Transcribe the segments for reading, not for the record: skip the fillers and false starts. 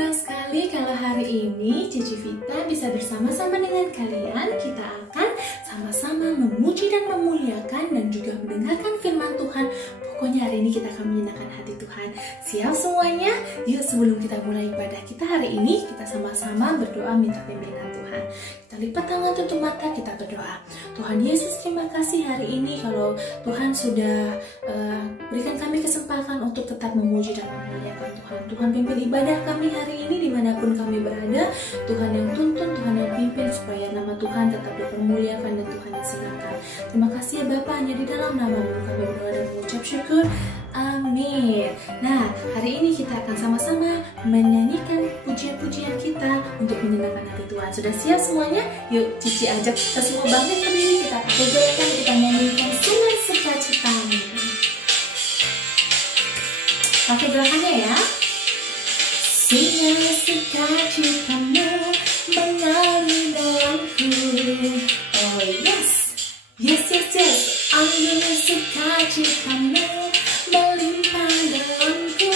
Senang sekali kalau hari ini Cici Vita bisa bersama-sama dengan kalian. Kita akan sama-sama memuji dan memuliakan dan juga mendengarkan firman Tuhan. Pokoknya hari ini kita akan menyenangkan hati Tuhan. Siap semuanya? Yuk sebelum kita mulai ibadah kita hari ini, kita sama-sama berdoa minta pimpinan Tuhan. Kita lipat tangan, tutup mata, kita berdoa. Tuhan Yesus, terima kasih hari ini kalau Tuhan sudah berikan kami kesempatan untuk tetap memuji dan memuliakan Tuhan. Tuhan pimpin ibadah kami hari ini dimanapun kami berada. Tuhan yang tuntun, Tuhan yang pimpin supaya nama Tuhan tetap dipermuliakan dan Tuhan disenangkan. Terima kasih ya Bapa, hanya di dalam nama-Mu kami berdoa dan mengucap syukur. Amin. Nah, hari ini kita akan sama-sama menyanyikan pujian-pujian kita untuk menyenangkan hati Tuhan. Sudah siap semuanya? Yuk, Cici ajak kita semua bangkit berdiri, kita goyangkan, kita nyanyikan Sungai Sukacitamu. Pakai gerakannya ya. Sungai sukacitamu mengalir dalamku. Oh yes, yes, yes, yes. Angin sukacitamu melimpah dalamku.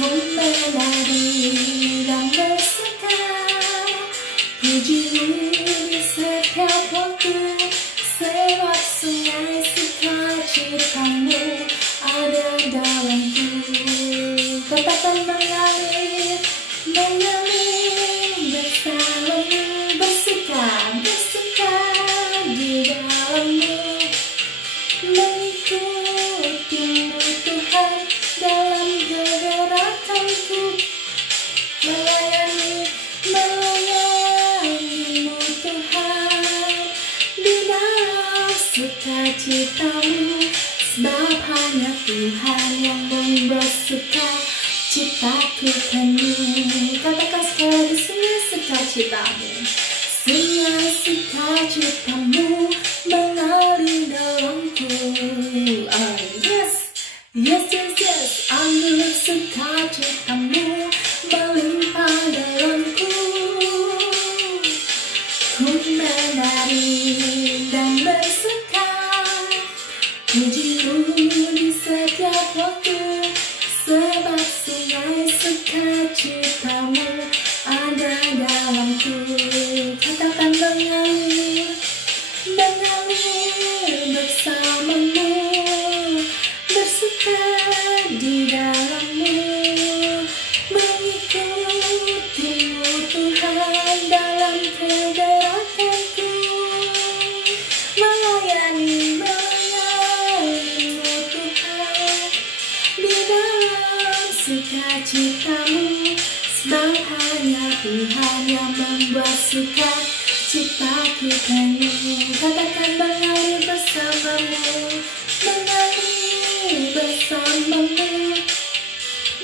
Ku menari dan bersuka, puji-Mu di setiap waktu. Sebab sungai sukacitamu ada dalamku. Katakan mengalir, mengalir bersamamu, bersuka, bersuka di dalammu, mengikutimu Tuhan dalam kegerakanku, melayani, melayanimu Tuhan di dalam sukacitamu. Sebab hanya Tuhan yang membuat sukacitaku penuh. Katakan sekali lagi, sungai sukacitamu. Sungai sukacitamu mengalir dalamku. Oh yes, yes, yes, yes. Angin sukacitamu melimpah dalamku. Ku menari dan bersuka, puji-Mu di setiap waktu. Sebab sungai sukacitamu ada dalamku. Katakan mengalir, mengalir bersamamu, bersuka di dalammu, mengikutimu Tuhan dalam kegerakanku, melayani, melayanimu Tuhan di dalam sukacitamu. Sebab hanya Tuhan yang membuat sukacitaku penuh. Katakan mengalir bersamamu, mengalir bersamamu,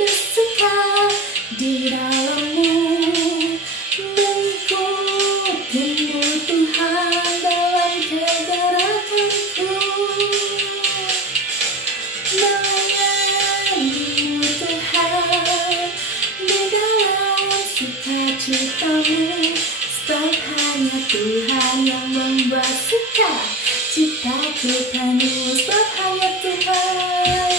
bersuka di dalammu, mengikutimu Tuhan dalam kegerakanku, melayanimu Tuhan di dalam sukacitamu. Sebab hanya Tuhan yang membuat sukacitaku penuh. Sebab hanya Tuhan,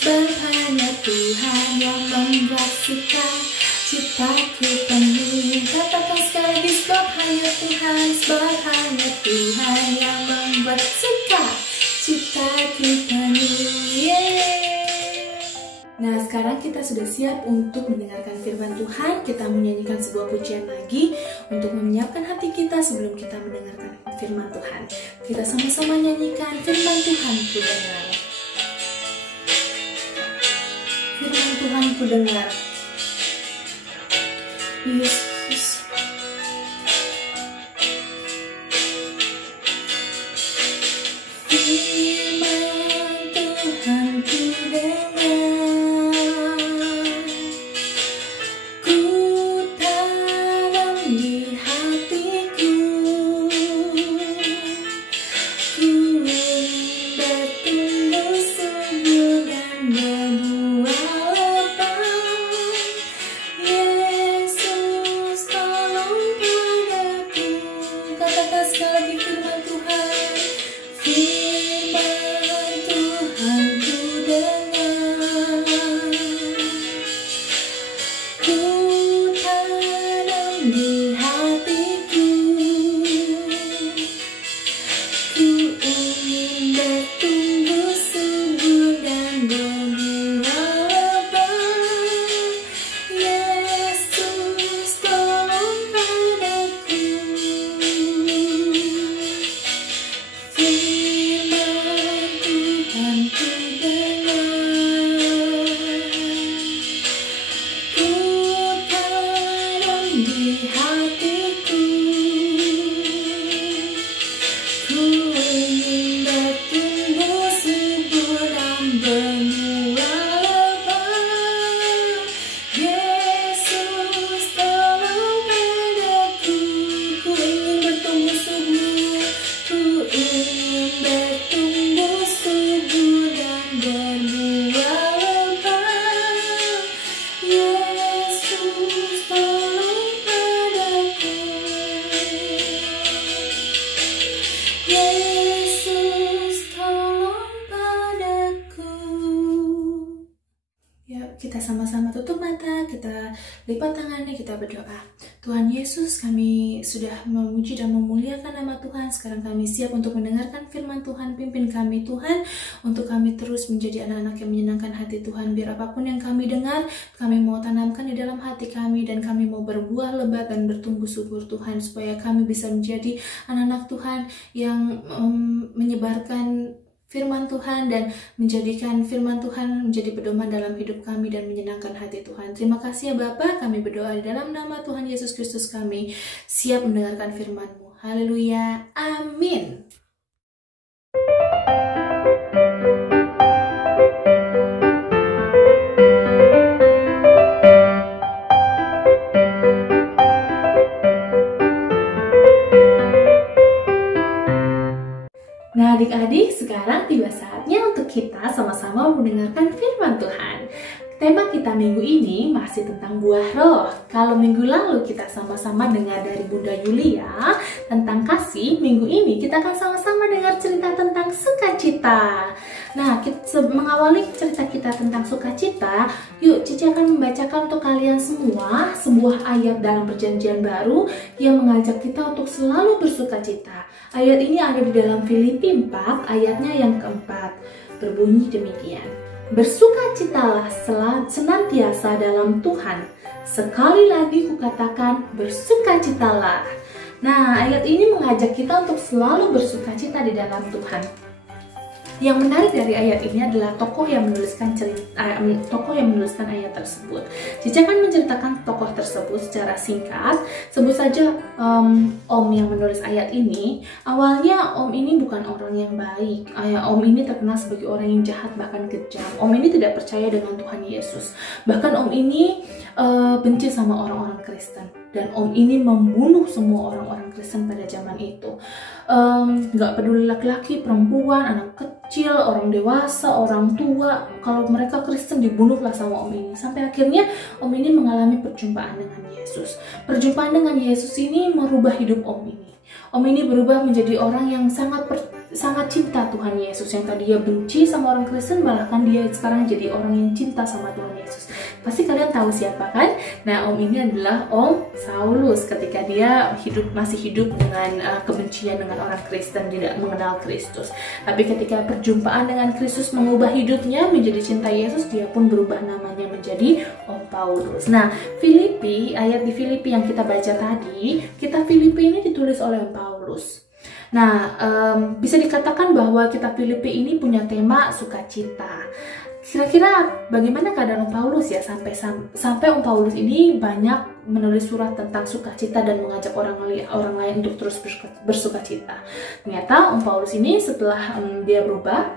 sebab hanya Tuhan yang membuat sukacitaku penuh. Katakan sekali lagi, sebab hanya Tuhan, sebab hanya Tuhan yang membuat sukacitaku penuh. Yeay. Nah, sekarang kita sudah siap untuk mendengarkan firman Tuhan. Kita menyanyikan sebuah pujian lagi untuk menyiapkan hati kita sebelum kita mendengarkan firman Tuhan. Kita sama-sama nyanyikan firman Tuhan ku dengar. Firman Tuhan ku dengar. Yesus. Firman Tuhan ku dengar. Yesus sama-sama tutup mata, kita lipat tangannya, kita berdoa. Tuhan Yesus, kami sudah memuji dan memuliakan nama Tuhan. Sekarang kami siap untuk mendengarkan firman Tuhan. Pimpin kami Tuhan, untuk kami terus menjadi anak-anak yang menyenangkan hati Tuhan. Biar apapun yang kami dengar, kami mau tanamkan di dalam hati kami, dan kami mau berbuah lebat dan bertumbuh subur Tuhan, supaya kami bisa menjadi anak-anak Tuhan yang menyebarkan firman Tuhan dan menjadikan firman Tuhan menjadi pedoman dalam hidup kami dan menyenangkan hati Tuhan. Terima kasih ya Bapa, kami berdoa di dalam nama Tuhan Yesus Kristus, kami siap mendengarkan firman-Mu. Haleluya, amin. Nah adik-adik, sekarang tiba saatnya untuk kita sama-sama mendengarkan firman Tuhan. Tema kita minggu ini masih tentang buah roh. Kalau minggu lalu kita sama-sama dengar dari Bunda Yulia tentang kasih, minggu ini kita akan sama-sama dengar cerita tentang sukacita. Nah, mengawali cerita kita tentang sukacita, yuk Cici akan membacakan untuk kalian semua sebuah ayat dalam Perjanjian Baru yang mengajak kita untuk selalu bersukacita. Ayat ini ada di dalam Filipi 4, ayatnya yang keempat. Berbunyi demikian. Bersukacitalah senantiasa dalam Tuhan. Sekali lagi kukatakan, bersukacitalah. Nah, ayat ini mengajak kita untuk selalu bersukacita di dalam Tuhan. Yang menarik dari ayat ini adalah tokoh yang menuliskan ayat tersebut. Cici akan menceritakan tokoh tersebut secara singkat. Sebut saja Om yang menulis ayat ini. Awalnya Om ini bukan orang yang baik. Om ini terkenal sebagai orang yang jahat, bahkan kejam. Om ini tidak percaya dengan Tuhan Yesus. Bahkan Om ini benci sama orang-orang Kristen. Dan Om ini membunuh semua orang-orang Kristen pada zaman itu. Gak peduli laki-laki, perempuan, anak kecil, orang dewasa, orang tua. Kalau mereka Kristen dibunuhlah sama Om ini. Sampai akhirnya Om ini mengalami perjumpaan dengan Yesus. Perjumpaan dengan Yesus ini merubah hidup Om ini. Om ini berubah menjadi orang yang sangat cinta Tuhan Yesus. Yang tadi dia benci sama orang Kristen, bahkan dia sekarang jadi orang yang cinta sama Tuhan Yesus. Pasti kalian tahu siapa kan? Nah, Om ini adalah Om Saulus ketika dia masih hidup dengan kebencian dengan orang Kristen, tidak mengenal Kristus. Tapi ketika perjumpaan dengan Kristus mengubah hidupnya menjadi cinta Yesus, dia pun berubah namanya menjadi Om Paulus. Nah, ayat di Filipi yang kita baca tadi, Filipi ini ditulis oleh Om Paulus. Nah, bisa dikatakan bahwa kitab Filipi ini punya tema sukacita. Kira-kira bagaimana keadaan Om Paulus ya sampai Om Paulus ini banyak menulis surat tentang sukacita dan mengajak orang lain untuk terus bersukacita. Ternyata Om Paulus ini setelah dia berubah,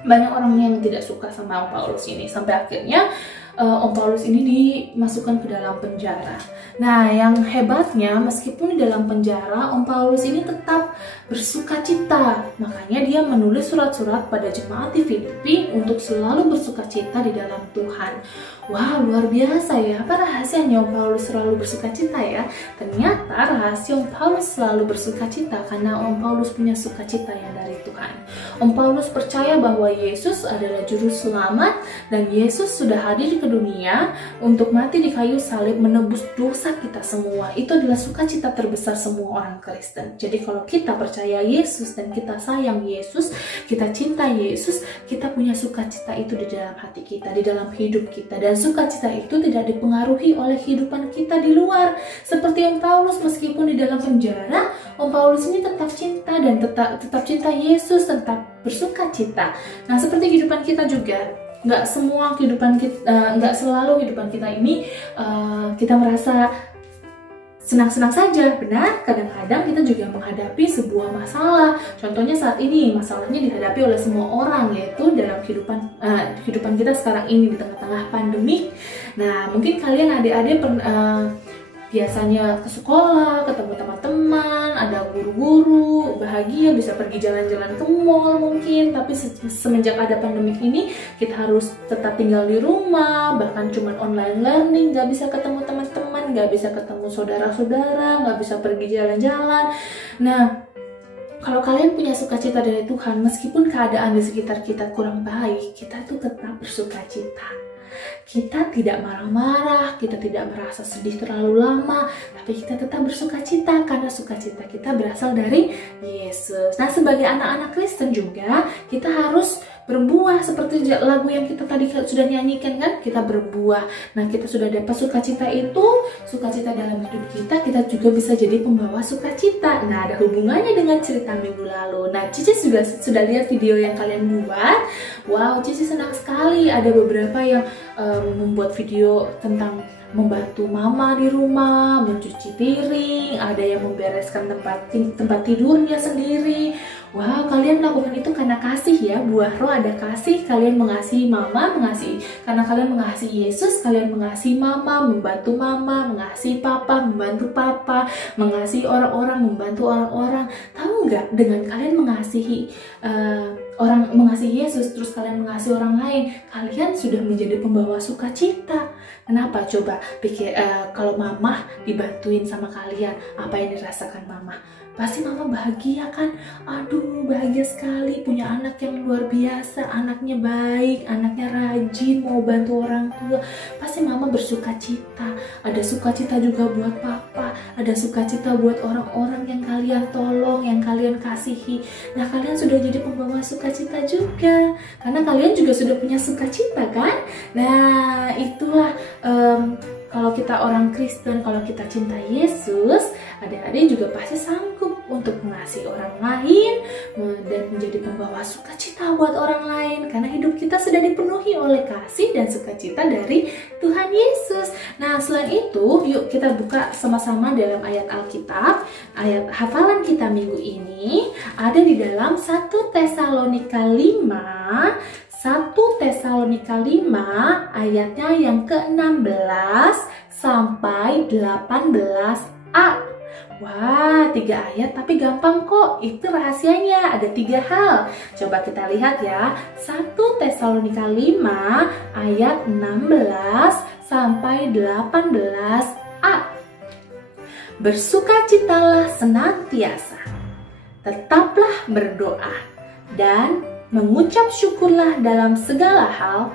banyak orang yang tidak suka sama Om Paulus ini, sampai akhirnya Om Paulus ini dimasukkan ke dalam penjara. Nah, yang hebatnya meskipun di dalam penjara, Om Paulus ini tetap bersukacita. Makanya dia menulis surat-surat pada jemaat di Filipi untuk selalu bersukacita di dalam Tuhan. Wah, luar biasa ya. Apa rahasianya Om Paulus selalu bersukacita ya? Ternyata rahasia Om Paulus selalu bersukacita karena Om Paulus punya sukacita yang dari Tuhan. Om Paulus percaya bahwa Yesus adalah juru selamat dan Yesus sudah hadir ke dunia untuk mati di kayu salib menebus dosa kita semua. Itu adalah sukacita terbesar semua orang Kristen. Jadi kalau kita percaya Yesus dan kita sayang Yesus, kita cinta Yesus, kita punya sukacita itu di dalam hati kita, di dalam hidup kita. Dan sukacita itu tidak dipengaruhi oleh kehidupan kita di luar. Seperti Om Paulus, meskipun di dalam penjara, Om Paulus ini tetap cinta dan tetap cinta Yesus, tetap bersukacita. Nah, seperti kehidupan kita juga. Nggak selalu kehidupan kita ini kita merasa senang-senang saja, benar. Kadang-kadang kita juga menghadapi sebuah masalah. Contohnya saat ini masalahnya dihadapi oleh semua orang, yaitu dalam kehidupan kita sekarang ini di tengah-tengah pandemi. Nah, mungkin kalian adik-adik biasanya ke sekolah, ketemu teman-teman, ada guru-guru, bahagia bisa pergi jalan-jalan ke mall mungkin. Tapi semenjak ada pandemik ini, kita harus tetap tinggal di rumah, bahkan cuma online learning, nggak bisa ketemu teman-teman, nggak bisa ketemu saudara-saudara, nggak bisa pergi jalan-jalan. Nah, kalau kalian punya sukacita dari Tuhan, meskipun keadaan di sekitar kita kurang baik, kita tuh tetap bersukacita. Kita tidak marah-marah, kita tidak merasa sedih terlalu lama, tapi kita tetap bersuka cita karena sukacita kita berasal dari Yesus. Nah, sebagai anak-anak Kristen juga kita harus berbuah seperti lagu yang kita tadi sudah nyanyikan kan, kita berbuah. Nah, kita sudah dapat sukacita itu, sukacita dalam hidup kita juga bisa jadi pembawa sukacita. Nah, ada hubungannya dengan cerita minggu lalu. Nah, Cici sudah lihat video yang kalian buat. Wow, Cici senang sekali. Ada beberapa yang membuat video tentang membantu mama di rumah, mencuci piring, ada yang membereskan tempat tidurnya sendiri. Wah, kalian melakukan itu karena kasih ya, buah roh ada kasih, kalian mengasihi mama, karena kalian mengasihi Yesus, kalian mengasihi mama, mengasihi papa, membantu papa, mengasihi orang-orang, membantu orang-orang. Tahu nggak, dengan kalian mengasihi mengasihi Yesus, terus kalian mengasihi orang lain, kalian sudah menjadi pembawa sukacita. Kenapa? Coba pikir, kalau mama dibantuin sama kalian, apa yang dirasakan mama? Pasti mama bahagia kan? Aduh, bahagia sekali punya anak yang luar biasa, anaknya baik, anaknya rajin, mau bantu orang tua. Pasti mama bersuka cita. Ada sukacita juga buat papa, ada sukacita buat orang-orang yang kalian tolong, yang kalian kasihi. Nah, kalian sudah jadi pembawa sukacita juga, karena kalian juga sudah punya sukacita kan? Nah, itulah kalau kita orang Kristen, kalau kita cinta Yesus, adik-adik juga pasti sanggup untuk mengasihi orang lain dan menjadi pembawa sukacita buat orang lain, karena hidup kita sudah dipenuhi oleh kasih dan sukacita dari Tuhan Yesus. Nah, selain itu, yuk kita buka sama-sama dalam ayat Alkitab. Ayat hafalan kita minggu ini ada di dalam 1 Tesalonika 5 ayatnya yang ke-16 sampai 18a. Wah, 3 ayat tapi gampang kok. Itu rahasianya, ada 3 hal. Coba kita lihat ya. 1 Tesalonika 5 ayat 16 sampai 18a. Bersukacitalah senantiasa, tetaplah berdoa, dan mengucap syukurlah dalam segala hal,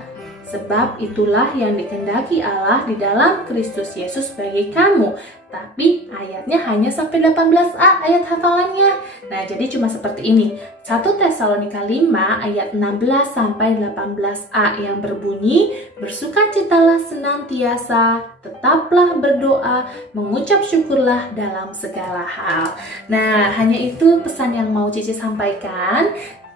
sebab itulah yang dikehendaki Allah di dalam Kristus Yesus bagi kamu. Tapi ayatnya hanya sampai 18a ayat hafalannya. Nah, jadi cuma seperti ini. 1 Tesalonika 5 ayat 16 sampai 18a yang berbunyi, bersukacitalah senantiasa, tetaplah berdoa, mengucap syukurlah dalam segala hal. Nah, hanya itu pesan yang mau Cici sampaikan.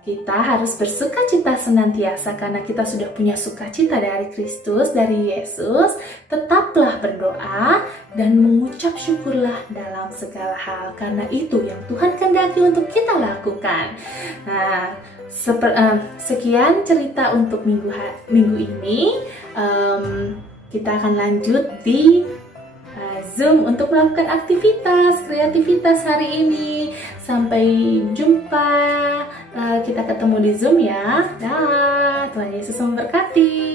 Kita harus bersukacita senantiasa karena kita sudah punya sukacita dari Kristus, dari Yesus. Tetaplah berdoa dan mengucap syukurlah dalam segala hal, karena itu yang Tuhan kehendaki untuk kita lakukan. Nah, sekian cerita untuk minggu ini. Kita akan lanjut di Zoom untuk melakukan aktivitas, kreativitas hari ini. Sampai jumpa. Kita ketemu di Zoom ya. Dah, Tuhan Yesus memberkati.